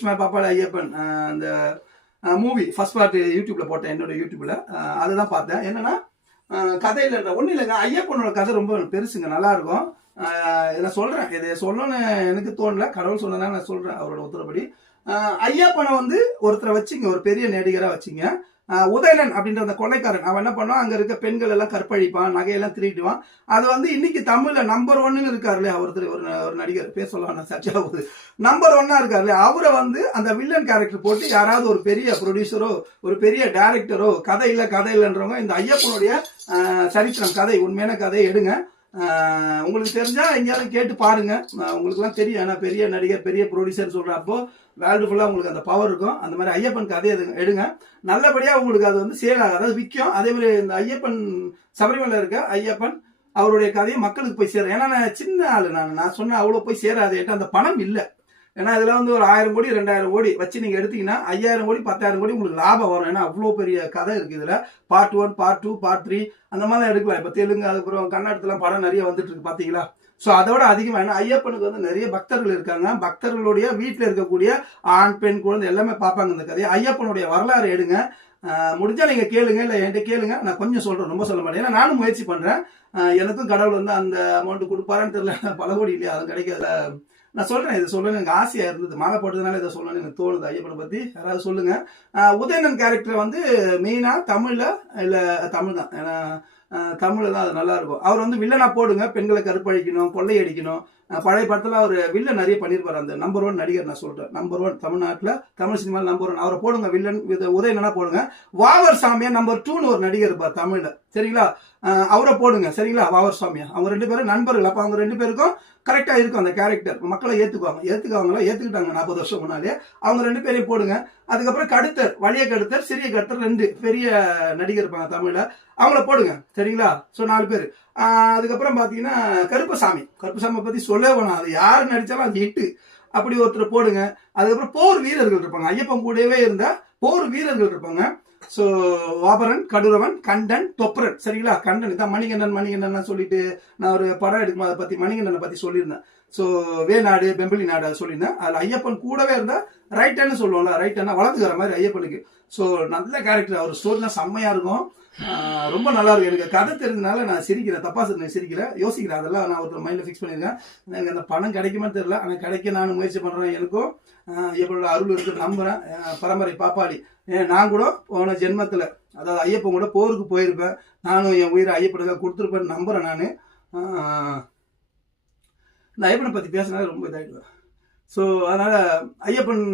பாப்பாளி ஐயப்பன் அந்த movie first part யூடியூப்ல போட்டேன், என்னோட யூடியூப்ல. அதுதான் பார்த்தேன். என்னன்னா கதையில் ஒன்றும் இல்லைங்க, ஐயப்பனோட கதை ரொம்ப பெருசுங்க, நல்லா இருக்கும். இதை சொல்றேன், இதை சொல்லணும்னு எனக்கு தோணல, கடவுள் சொன்னதால நான் சொல்றேன் அவரோட உத்தரப்படி. ஐயப்பனை வந்து ஒருத்தரை வச்சுங்க, ஒரு பெரிய நடிகரா வச்சுங்க. உதயணன் அப்படின்ற அந்த கொலைக்காரன் அவன் என்ன பண்ணுவான், அங்க இருக்க பெண்கள் எல்லாம் கற்பழிப்பான், நகையெல்லாம் திருட்டுவான். அது வந்து இன்னைக்கு தமிழ்ல நம்பர் 1 இருக்காரு இல்லையா, ஒருத்தர் ஒரு நடிகர் பேர் சொல்லலாம், சர்ச்சை ஆகுது. நம்பர் 1 இருக்காரு இல்லையா, அவரை வந்து அந்த வில்லன் கேரக்டர் போட்டு யாராவது ஒரு பெரிய ப்ரொடியூசரோ ஒரு பெரிய டைரக்டரோ கதை இல்லைன்றவங்க இந்த ஐயப்பனுடைய சரித்திரம் கதை, உண்மையான கதையை எடுங்க. உங்களுக்கு தெரிஞ்சா எங்கேயாவது கேட்டு பாருங்க, உங்களுக்குலாம் தெரியும். ஏன்னா பெரிய நடிகர் பெரிய ப்ரொடியூசர் சொல்றப்போ வேர்ல்டு ஃபுல்லாக உங்களுக்கு அந்த பவர் இருக்கும். அந்த மாதிரி ஐயப்பன் கதையை எடுங்க, நல்லபடியாக உங்களுக்கு அது வந்து சேல் ஆகும், அதாவது விற்கும். அதே மாதிரி இந்த ஐயப்பன் சபரிமலை இருக்க ஐயப்பன் அவருடைய கதையை மக்களுக்கு போய் சேரும். ஏன்னா நான் சின்ன ஆளு, நான் சொன்ன அவ்வளோ போய் சேராது, ஏன்னா அந்த பணம் இல்லை. ஏன்னா இதில் வந்து ஒரு 1000 கோடி 2000 கோடி வச்சு நீங்கள் எடுத்தீங்கன்னா 5000 கோடி 10,000 கோடி உங்களுக்கு லாபம் வரும். ஏன்னா அவ்வளோ பெரிய கதை இருக்குது இதில். பார்ட் 1 பார்ட் 2 பார்ட் 3 அந்த மாதிரி எடுக்கலாம். இப்போ தெலுங்கு அதுக்கப்புறம் கன்னடத்துல படம் நிறைய வந்துட்டு இருக்கு பார்த்தீங்களா. ஸோ அதோட அதிகமாக ஏன்னா ஐயப்பனுக்கு வந்து நிறைய பக்தர்கள் இருக்காங்க. பக்தர்களுடைய வீட்டில் இருக்கக்கூடிய ஆண் பெண் குழந்தை எல்லாமே பார்ப்பாங்க இந்த கதையை. ஐயப்பனுடைய வரலாறு எடுங்க, முடிஞ்சா நீங்க கேளுங்க, இல்லை என்கிட்ட கேளுங்க, நான் கொஞ்சம் சொல்றேன், ரொம்ப சொல்ல மாட்டேன். ஏன்னா நானும் முயற்சி பண்றேன். எனக்கும் கடவுள் வந்து அந்த அமௌண்ட் கொடுப்பாருன்னு தெரியல, பல கோடி இல்லையா, அது கிடைக்காது. நான் சொல்றேன், இதை சொல்லணும் எனக்கு ஆசையா இருந்தது, மாலை போட்டதுனால இதை சொல்லணும்னு எனக்கு தோணுது. ஐயப்பனை பத்தி யாராவது சொல்லுங்க. உதயணன் கேரக்டர் வந்து மெயினா தமிழ்ல இல்ல தமிழ் தான், ஏன்னா தமிழ்ல தான் அது நல்லா இருக்கும். அவர் வந்து வில்லனா போடுங்க, பெண்களை கற்பழிக்கணும், கொள்ளையடிக்கணும். பழைய படத்துல அவர் வில்லன் நிறைய பண்ணியிருப்பாரு. அந்த நம்பர் 1 நடிகர் நான் சொல்றேன், நம்பர் 1 தமிழ்நாட்டில் தமிழ் சினிமாவில் நம்பர் 1 அவரை போடுங்க, வில்லன் உதயணனா போடுங்க. வாவர் சாமியா நம்பர் 2ன்னு ஒரு நடிகர் இருப்பார் தமிழ்ல, சரிங்களா, அவரை போடுங்க, சரிங்களா. வாவர் சாமியா அவங்க 2 பேரும் நண்பர்கள். அப்ப அவங்க 2 பேருக்கும் கரெக்டா இருக்கும் அந்த கேரக்டர், மக்களை ஏத்துக்குவாங்களா, ஏத்துக்கிட்டாங்க 40 வருஷம் முன்னாலே. அவங்க 2 பேரையும் போடுங்க. அதுக்கப்புறம் கடுத்தர், வலிய கடுத்தர், சிறிய கடுத்தர், 2 பெரிய நடிகர் இருப்பாங்க தமிழ்ல, அவங்கள போடுங்க, சரிங்களா. ஸோ 4 பேர். அதுக்கப்புறம் பாத்தீங்கன்னா கருப்பசாமி பத்தி சொல்ல வேணாம், அது யாரு நடிச்சாலும் அது ஹிட்டு. அப்படி ஒருத்தர் போடுங்க. அதுக்கப்புறம் போர் வீரர்கள் இருப்பாங்க, ஐயப்பன் கூடவே இருந்த போர் வீரர்கள் இருப்பாங்க. ஸோ வாபரன், கடூரவன், கண்டன், தொப்பரன், சரிங்களா. கண்டன் இதான் மணிகண்டன் சொல்லிட்டு நான் ஒரு படம் எடுக்கும் அதை பத்தி மணிகண்டனை பத்தி சொல்லியிருந்தேன். ஸோ வேநாடு பெம்பிளி நாடு அதை சொல்லியிருந்தேன். அதில் ஐயப்பன் கூடவே இருந்தா ரைட் ஹேண்ட் சொல்லுவோம்ல, ரைட் ஹேண்ட் வளர்த்துக்கிற மாதிரி ஐயப்பனுக்கு. ஸோ நல்ல கேரக்டர், அவர் ஸ்டோரினா செம்மையா இருக்கும், ரொம்ப நல்லா இருக்கு. எனக்கு கதை தெரிஞ்சதுனால நான் சிரிக்கிறேன், தப்பா சிரிக்கிறேன், யோசிக்கிறேன். அதெல்லாம் நான் ஒரு மைண்ட்ல ஃபிக்ஸ் பண்ணியிருக்கேன். எனக்கு அந்த பணம் கிடைக்குமான்னு தெரியல, ஆனால் கிடைக்க நான் முயற்சி பண்றேன். எனக்கும் ஐயப்பனோட அருள் இருக்கு நம்புறேன். பரம்பரை பாப்பாளி. நான் கூட போன ஜென்மத்துல, அதாவது ஐயப்பன் கூட போருக்கு போயிருப்பேன், நானும் என் உயிரை ஐயப்பனுக்கு கொடுத்துருப்பேன்னு நம்புறேன். நான் இந்த ஐயப்பனை பத்தி பேசினாலே ரொம்ப இதாயிடுவேன். ஸோ அதனால ஐயப்பன்